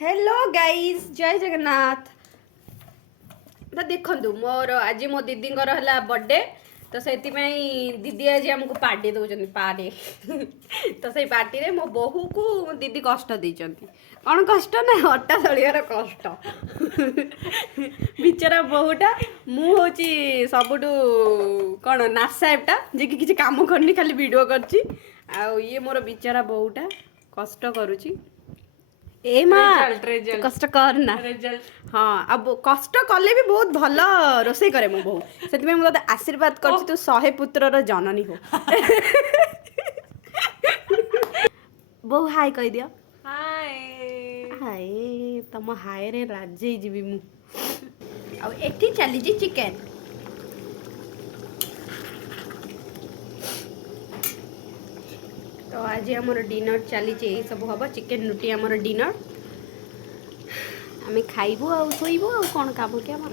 Hello guys जय जगन्नाथ। तो देखो मोर आज मो दीदी है बर्थडे तो से दीदी आज आमको पार्टी दौरान पारे तो से पार्टी रे मो बोहू को दीदी कष्ट देती कौन कष्ट ना अटा दलियार कष्ट बिचारा बोहूटा मुझे सबुठ कौन नासाएपटा जे कि किसी काम करनी खाली वीडियो करची ये मोर बिचारा बोहूटा कष्ट करुची ए रिजल्ट कष्ट करना हाँ अब कष्ट कले भी बहुत भल रोसे करे मो बहु से मुझे आशीर्वाद कर तू 100 पुत्रर जननी हो बहु हाय कह दियो हाय हाय तुम हाय रे लाजे जीवी मु आ एठी चली जी चिकन तो आज आमर डिनर चली सब हम चिकेन रुटी आमर डिनर आम खाइबू आ शोबू आ कौन काम कि आमर